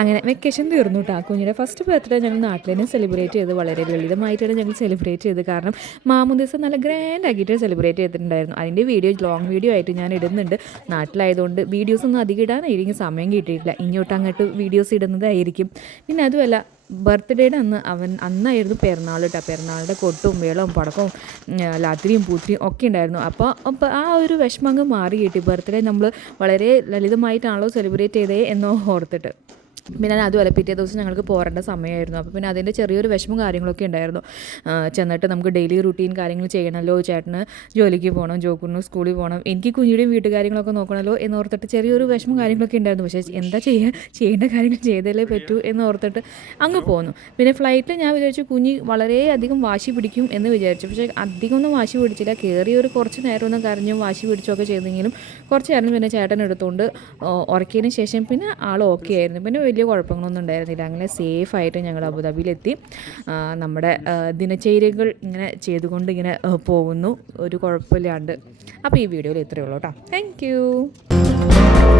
അങ്ങനെ വെക്കേഷൻ തീർന്നു കേട്ടോ. കുഞ്ഞിൻ്റെ ഫസ്റ്റ് ബർത്ത്ഡേ ഞങ്ങൾ നാട്ടിൽ തന്നെ സെലിബ്രേറ്റ് ചെയ്ത് വളരെ ലളിതമായിട്ടാണ് ഞങ്ങൾ സെലിബ്രേറ്റ് ചെയ്ത്. കാരണം മാമുദീസം നല്ല ഗ്രാൻഡ് ആക്കിയിട്ട് സെലിബ്രേറ്റ് ചെയ്തിട്ടുണ്ടായിരുന്നു. അതിൻ്റെ വീഡിയോ ലോങ് വീഡിയോ ആയിട്ട് ഞാൻ ഇടുന്നുണ്ട്. നാട്ടിലായതുകൊണ്ട് വീഡിയോസൊന്നും അധികം ഇടാനായിരിക്കും സമയം കിട്ടിയിട്ടില്ല. ഇങ്ങോട്ട് അങ്ങോട്ട് വീഡിയോസ് ഇടുന്നതായിരിക്കും. പിന്നെ അതുമല്ല ബർത്ത്ഡേയുടെ അന്നായിരുന്നു പിറന്നാൾ കേട്ടോ. പിറന്നാളിൻ്റെ കൊട്ടും മേളവും പടക്കവും ലാത്തിരിയും പൂത്തിരിയും ഒക്കെ ഉണ്ടായിരുന്നു. അപ്പോൾ ആ ഒരു വിഷമം അങ്ങ് മാറി കിട്ടി. ബർത്ത്ഡേ നമ്മൾ വളരെ ലളിതമായിട്ടാണല്ലോ സെലിബ്രേറ്റ് ചെയ്തേ എന്നോ ഓർത്തിട്ട്. പിന്നെ അതുപോലെ പിറ്റേ ദിവസം ഞങ്ങൾക്ക് പോരേണ്ട സമയമായിരുന്നു. അപ്പോൾ പിന്നെ അതിൻ്റെ ചെറിയൊരു വിഷമം കാര്യങ്ങളൊക്കെ ഉണ്ടായിരുന്നു. ചെന്നിട്ട് നമുക്ക് ഡെയിലി റുട്ടീൻ കാര്യങ്ങൾ ചെയ്യണമല്ലോ, ചേട്ടന് ജോലിക്ക് പോകണം, ജോക്കുന് സ്കൂളിൽ പോകണം, എനിക്ക് കുഞ്ഞിയുടെയും വീട്ടുകാര്യങ്ങളൊക്കെ നോക്കണമല്ലോ എന്നോർത്തിട്ട് ചെറിയൊരു വിഷമം കാര്യങ്ങളൊക്കെ ഉണ്ടായിരുന്നു. പക്ഷേ എന്താ ചെയ്യേണ്ട കാര്യങ്ങൾ ചെയ്തല്ലേ പറ്റൂ എന്നോർത്തിട്ട് അങ്ങ് പോന്നു. പിന്നെ ഫ്ലൈറ്റിൽ ഞാൻ വിചാരിച്ചു കുഞ്ഞ് വളരെയധികം വാശി പിടിക്കും എന്ന് വിചാരിച്ചു. പക്ഷേ അധികമൊന്നും വാശി പിടിച്ചില്ല. കയറിയൊരു കുറച്ച് നേരം ഒന്ന് കരഞ്ഞും വാശി പിടിച്ചൊക്കെ ചെയ്തെങ്കിലും കുറച്ച് നേരം പിന്നെ ചേട്ടൻ എടുത്തുകൊണ്ട് ഉറക്കിയതിന് ശേഷം പിന്നെ ആൾ ഓക്കെ ആയിരുന്നു. പിന്നെ വലിയ കുഴപ്പങ്ങളൊന്നും ഉണ്ടായിരുന്നില്ല. അങ്ങനെ സേഫായിട്ട് ഞങ്ങൾ അബുദാബിയിലെത്തി. നമ്മുടെ ദിനചര്യകൾ ഇങ്ങനെ ചെയ്തുകൊണ്ട് ഇങ്ങനെ പോകുന്നു, ഒരു കുഴപ്പമില്ലാണ്ട്. അപ്പോൾ ഈ വീഡിയോയിൽ ഇത്രയേ ഉള്ളൂ കേട്ടോ. Thank you.